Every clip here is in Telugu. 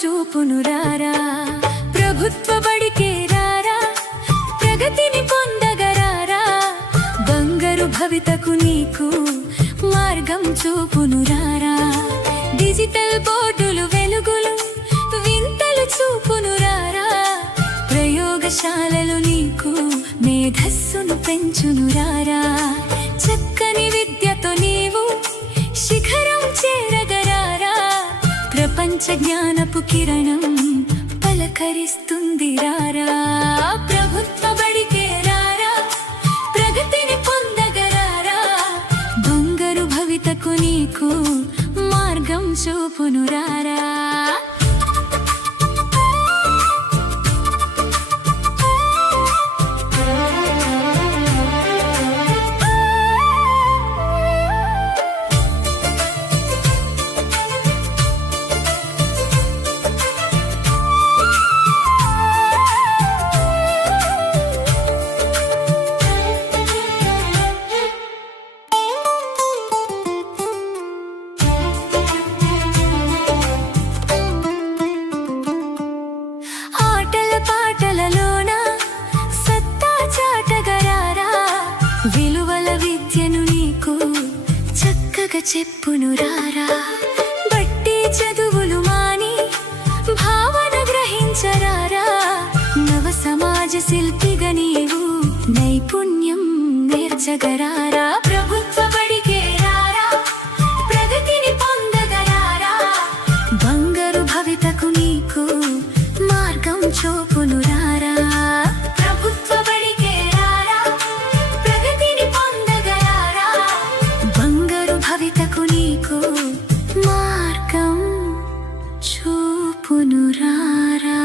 చూపునురారా ప్రభుత్వ బడికే రారా ప్రగతిని పొందగరారా బంగారు భవితకు నీకు మార్గం చూపునురారా డిజిటల్ బోర్డులు వెలుగులు వింతలు చూపునురారా ప్రయోగశాలలు నీకు మేధస్సును పెంచునురారా చక్కని విద్యతో నీవు శిఖరం చేరగరారా ప్రపంచ జ్ఞానపు కిరణం పలకరిస్తుంది రారా ప్రభుత్వ బడికే రారా ప్రగతిని పొందగరారా బంగారు భవితకు నీకు మార్గం చూపునురారా విలువల విద్యను నీకు చక్కగా చెప్పునురారా బట్టి చదువులు మాని భావన గ్రహించరారా నవ సమాజ శిల్పిగా నీవు నైపుణ్యం నేర్చగరారా ప్రభుత్వ బడికే రారా ప్రగతిని పొందగరారా బంగారు భవితకు నీకు మార్గం చూపునురారా ప్రభుత్వ బడికే రారా ప్రగతిని పొందగరారా బంగారు భవితకు నీకు మార్గం చూపునురారా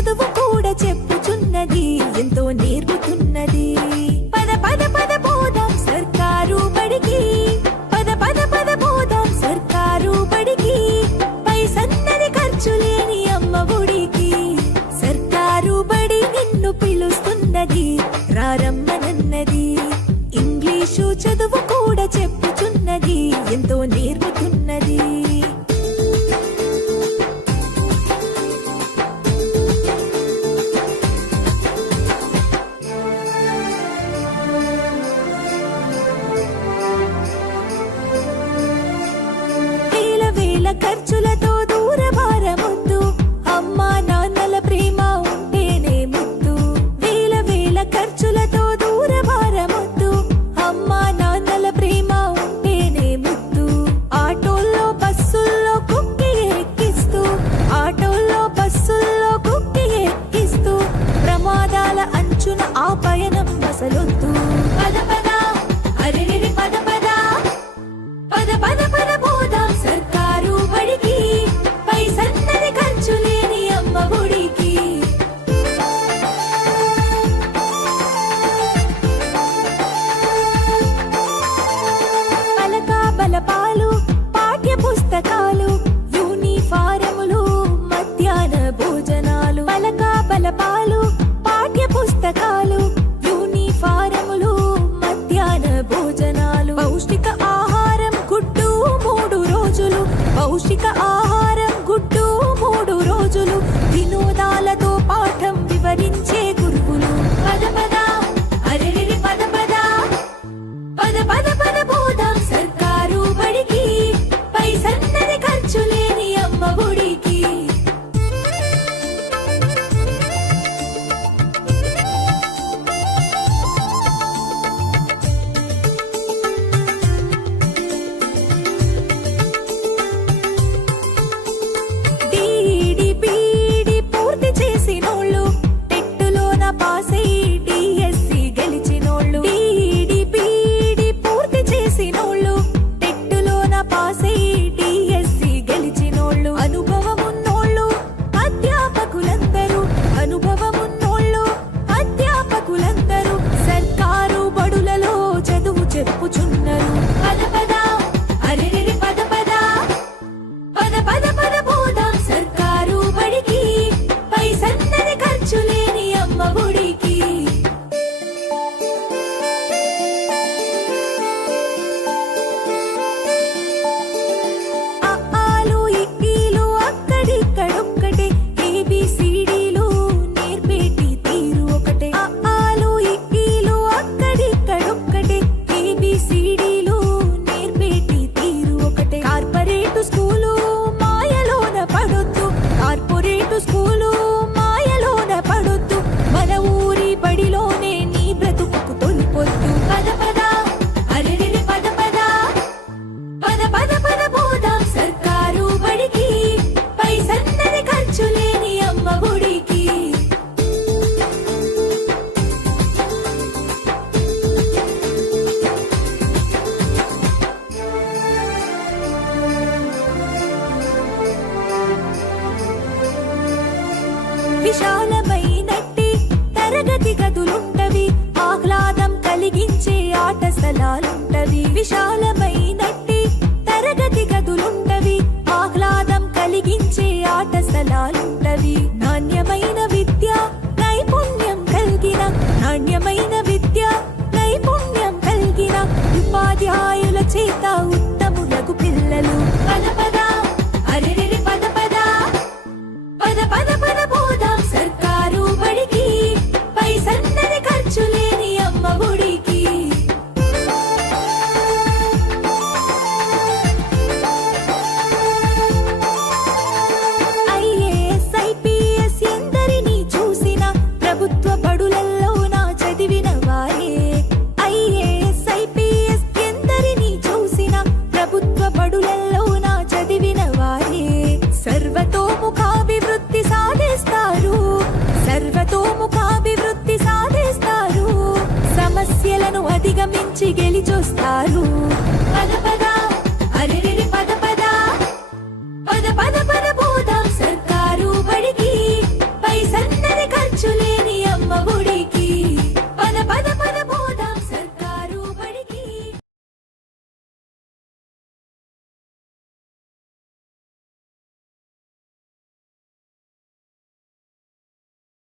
చదువు కూడా చెప్పుచున్నది, ఎంతో నేర్పుతున్నది. పద పద పద పోదాం సర్కారు బడికి, పద పద పద పోదాం సర్కారు బడికి, పైసన్నది ఖర్చు లేని అమ్మ ఒడికి. సర్కారు బడి నిన్ను పిలుస్తున్నది, రారమ్మనన్నది. ఇంగ్లీషు చదువు కూడా చెప్పుచున్నది, ఎంతో నేర్పుతున్నది. ఖర్చులతో దూరభారమొద్దు, అమ్మా నాన్నల ప్రేమ ఉంటేనే ముద్దు. వేల వేల ఖర్చులతో దూరభారమొద్దు, అమ్మా నాన్నల ప్రేమ ఉంటేనే ముద్దు. ఆటోల్లో బస్సుల్లో కుక్కి ఎక్కిస్తూ, ఆటోల్లో బస్సుల్లో కుక్కి ఎక్కిస్తూ, ప్రమాదాల అంచున ఆ పయనం అసలొద్దు. పద పద అరెరెరి పద పద, పద పద పద పోదాం సర్కారు బడికి, పైసన్నది ఖర్చు లేని అమ్మ ఒడికి. పలక బలపాలు పాఠ్య పుస్తకాలు, యూనిఫారములు, మధ్యాహ్న భోజనాలు. పలక బలపాలు పాఠ్య పుస్తకాలు, యూనిఫారములు, మధ్యాహ్న భోజనాలు. పౌష్టిక ఆహారం గుడ్డు 3 రోజులు, పౌష్టిక ఆహారం గుడ్డు 3 రోజులు. వినోదాలతో పాఠం వివరించే గురువులు. పద పద అరెరెరి పద పద, పద పద పద పోదాం సర్కారు బడికి, పైసన్నది ఖర్చు లేని అమ్మ ఒడికి. చెప్పుచున్నారు. పద పద అరెరెరి పద పద, పద పద పద పోదాం సర్కారు బడికి, పైసన్నది ఖర్చు లేని అమ్మ ఒడికి. అఆలు ఇక్కీలు అక్కడిక్కడొక్కటే, ఏబిసిడీలు నేర్పేటి తీరు ఒకటే. అఆలు ఇక్కీలు అక్కడిక్కడొక్కటే, ఏబిసిడీలు నేర్పేటి తీరు ఒకటే. కార్పొరేటు స్కూలు మాయలోన పడొద్దు, కార్పొరేటు స్కూలు మాయలోన పడొద్దు. మన ఊరి బడిలోనే నీ బ్రతుకు తొలిపొద్దు. పద పద అరెరెరి పద పద, పద పద పద పోదాం సర్కారు బడికి, పైసన్నది ఖర్చు లేని అమ్మ ఒడికి. విశాలమైనట్టి తరగతి గదులుంటవి, ఆహ్లాదం కలిగించే ఆట స్థలాలుంటవి. విశాలమైనట్టి తరగతి గదులుంటవి, ఆహ్లాదం కలిగించే ఆట స్థలాలుంటవి. నాణ్యమైన విద్య నైపుణ్యం కలిగిన, నాణ్యమైన విద్య నైపుణ్యం కలిగిన ఉపాధ్యాయుల చేత ఉత్తములకు పిల్లలు. పద పద అరెరెరి పద పద, పద పద పద పోదాం సర్కారు బడికి, పైసన్నది ఖర్చు లేని అమ్మ ఒడికి. ఐఏఎస్ ఐపీఎస్ ఎందరినీ చూసిన, ప్రభుత్వ బడులల్లో నా చదివిన వారే. ఐఏఎస్ ఐపీఎస్ ఎందరినీ చూసిన, ప్రభుత్వ బడులల్లో నా చదివిన వారే. సర్వతోముఖాభివృద్ధి సాధిస్తారు, సర్వతోముఖాభివృద్ధి సాధిస్తారు. సమస్యలను అధిగమించి గెలిచొస్తారు. పద పద